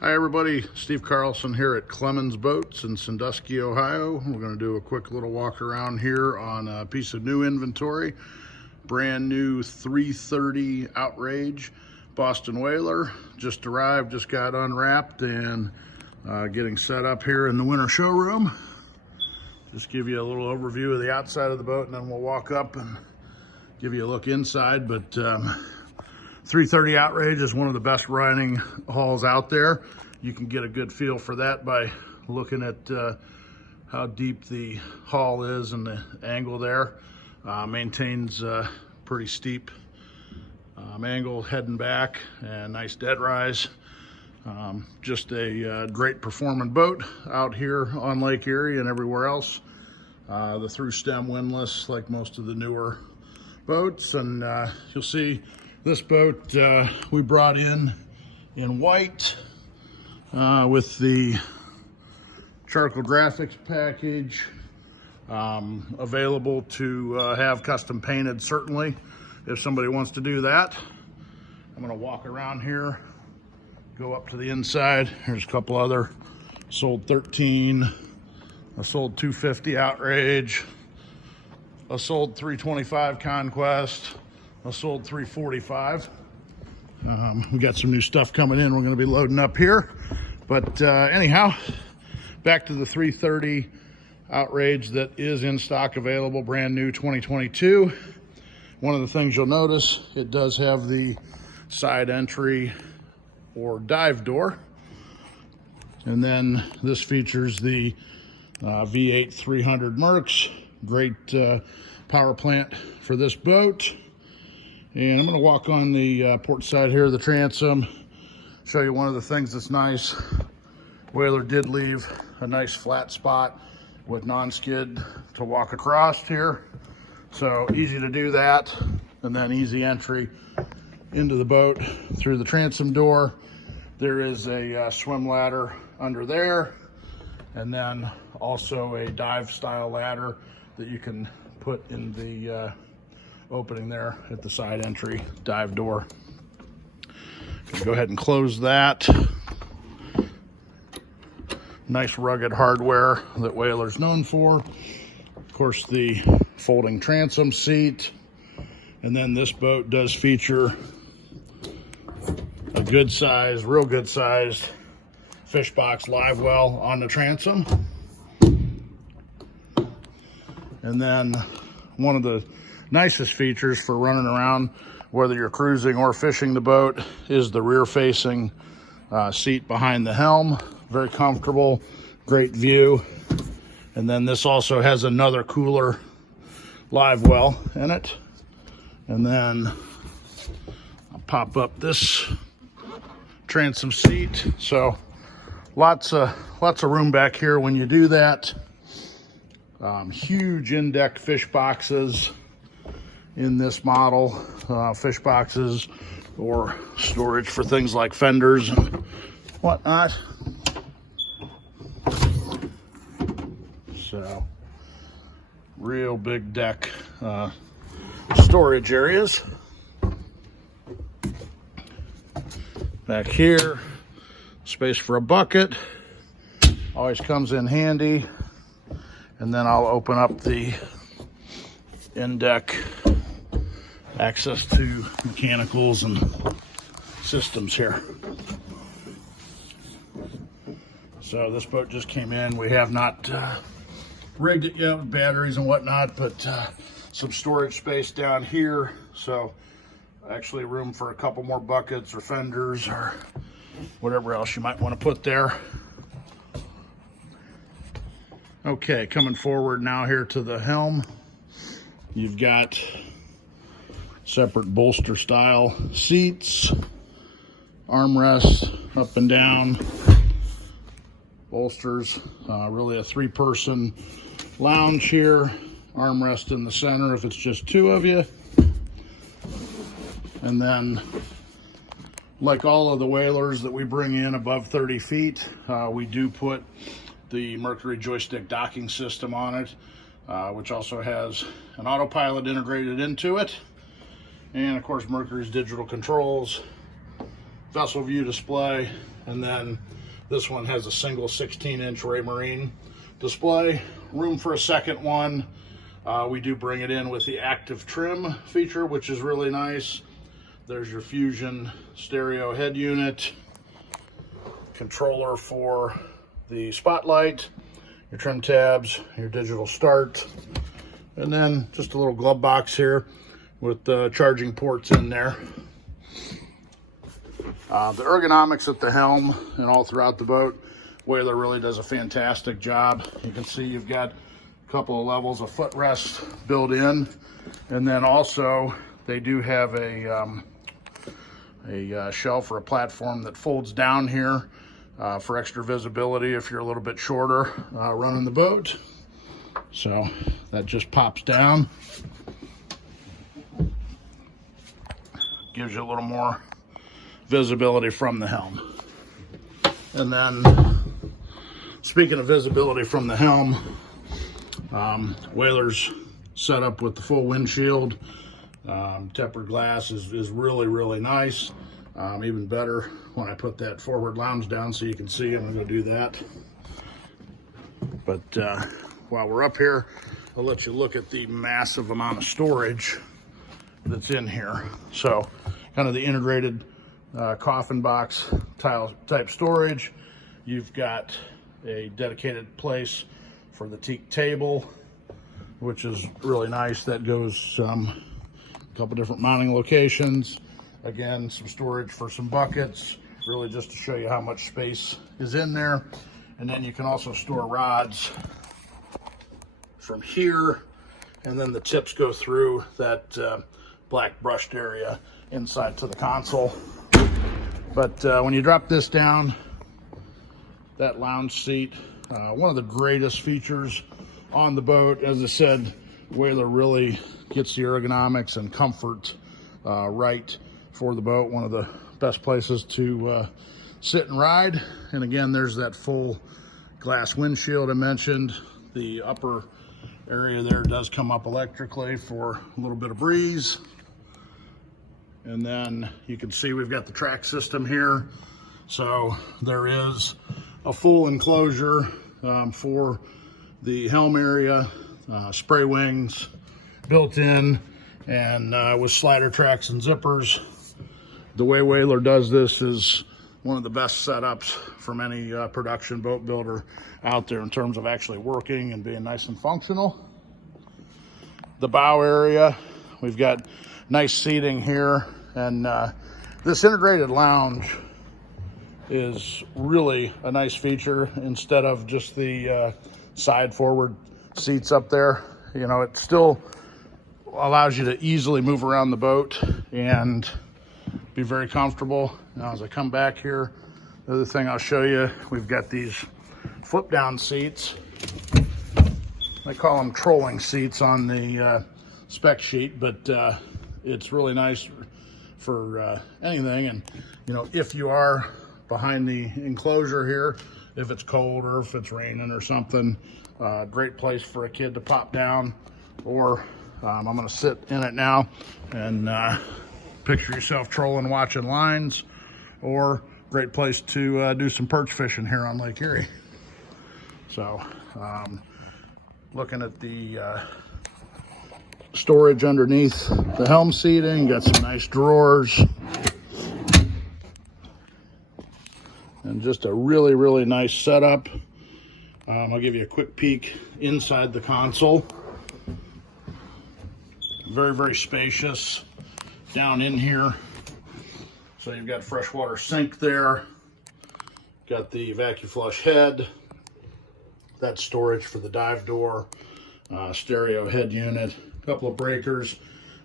Hi everybody, Steve Carlson here at Clemons Boats in Sandusky, Ohio. We're going to do a quick little walk around here on a piece of new inventory. Brand new 330 Outrage Boston Whaler. Just arrived, just got unwrapped and getting set up here in the winter showroom. Just give you a little overview of the outside of the boat and then we'll walk up and give you a look inside. But 330 Outrage is one of the best running hulls out there. You can get a good feel for that by looking at how deep the hull is and the angle there. Maintains pretty steep angle heading back and nice dead rise. Just a great performing boat out here on Lake Erie and everywhere else. The through stem windlass like most of the newer boats, and you'll see this boat we brought in white with the charcoal graphics package, available to have custom painted, certainly, if somebody wants to do that. I'm gonna walk around here, go up to the inside. There's a couple other sold 13, a sold 250 Outrage, a sold 325 Conquest, I sold 345. We got some new stuff coming in. We're going to be loading up here. But anyhow, back to the 330 Outrage that is in stock, available, brand new 2022. One of the things you'll notice, it does have the side entry or dive door. And then this features the V8 300 Mercs. Great power plant for this boat. And I'm going to walk on the port side here of the transom, show you one of the things that's nice. Whaler did leave a nice flat spot with non-skid to walk across here. So easy to do that, and then easy entry into the boat through the transom door. There is a swim ladder under there, and then also a dive style ladder that you can put in the opening there at the side entry dive door. Go ahead and close that. Nice rugged hardware that Whaler's known for. Of course, the folding transom seat. And then this boat does feature a good size, real good sized fish box live well on the transom. And then one of the nicest features for running around, whether you're cruising or fishing the boat, is the rear facing seat behind the helm. Very comfortable, great view. And then this also has another cooler live well in it. And then I'll pop up this transom seat. So lots of room back here when you do that. Huge in-deck fish boxes in this model, fish boxes or storage for things like fenders and whatnot. So real big deck storage areas. Back here, space for a bucket, always comes in handy. And then I'll open up the in-deck access to mechanicals and systems here. So this boat just came in. We have not rigged it yet with batteries and whatnot, but some storage space down here. So actually room for a couple more buckets or fenders or whatever else you might want to put there. Okay, coming forward now here to the helm. You've got separate bolster style seats, armrests up and down, bolsters, really a three-person lounge here, armrest in the center if it's just two of you. And then, like all of the Whalers that we bring in above 30 feet, we do put the Mercury joystick docking system on it, which also has an autopilot integrated into it. And of course, Mercury's digital controls vessel view display, and then this one has a single 16-inch Raymarine display. Room for a second one. We do bring it in with the active trim feature, which is really nice. There's your Fusion stereo head unit, controller for the spotlight, your trim tabs, your digital start, and then just a little glove box here with charging ports in there. The ergonomics at the helm and all throughout the boat, Whaler really does a fantastic job. You can see you've got a couple of levels of footrest built in, and then also they do have a shelf or a platform that folds down here for extra visibility if you're a little bit shorter running the boat. So that just pops down, gives you a little more visibility from the helm. And then, speaking of visibility from the helm, Whaler's set up with the full windshield. Tempered glass is really, really nice. Even better when I put that forward lounge down so you can see. I'm gonna go do that. But while we're up here, I'll let you look at the massive amount of storage that's in here. So kind of the integrated coffin box type storage. You've got a dedicated place for the teak table, which is really nice. That goes a couple different mounting locations. Again, some storage for some buckets, really just to show you how much space is in there. And then you can also store rods from here, and then the tips go through that black brushed area inside to the console. But when you drop this down, that lounge seat, one of the greatest features on the boat. As I said, Whaler really gets the ergonomics and comfort right for the boat. One of the best places to sit and ride. And again, there's that full glass windshield I mentioned. The upper area there does come up electrically for a little bit of breeze. And then you can see we've got the track system here. So there is a full enclosure for the helm area, spray wings built in, and with slider tracks and zippers. The way Whaler does this is one of the best setups from any production boat builder out there in terms of actually working and being nice and functional. The bow area, we've got nice seating here, and this integrated lounge is really a nice feature. Instead of just the side forward seats up there, you know, it still allows you to easily move around the boat and be very comfortable. Now, as I come back here, the other thing I'll show you, we've got these flip down seats. I call them trolling seats on the spec sheet, but it's really nice for anything. And you know, if you are behind the enclosure here, if it's cold or if it's raining or something, great place for a kid to pop down. Or I'm gonna sit in it now and picture yourself trolling, watching lines, or great place to do some perch fishing here on Lake Erie. So looking at the storage underneath the helm seating, got some nice drawers, and just a really, really nice setup. I'll give you a quick peek inside the console. Very, very spacious down in here. So you've got freshwater sink there, got the vacuum flush head, that's storage for the dive door, stereo head unit, a couple of breakers.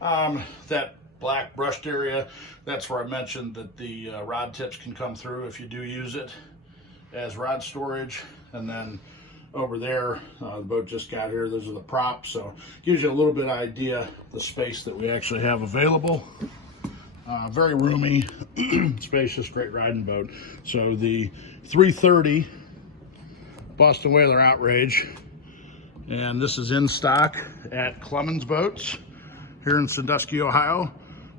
That black brushed area, that's where I mentioned that the rod tips can come through if you do use it as rod storage. And then over there, the boat just got here, those are the props, so gives you a little bit of idea the space that we actually have available. Very roomy, spacious, great riding boat. So the 330 Boston Whaler Outrage, and this is in stock at Clemons Boats here in Sandusky, Ohio.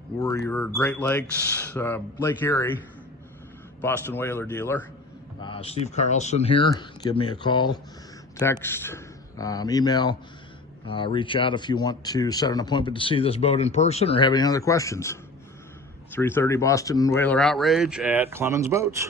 We're your Great Lakes, Lake Erie Boston Whaler dealer. Steve Carlson here. Give me a call, text, email, reach out if you want to set an appointment to see this boat in person or have any other questions. 330 Boston Whaler Outrage at Clemons Boats.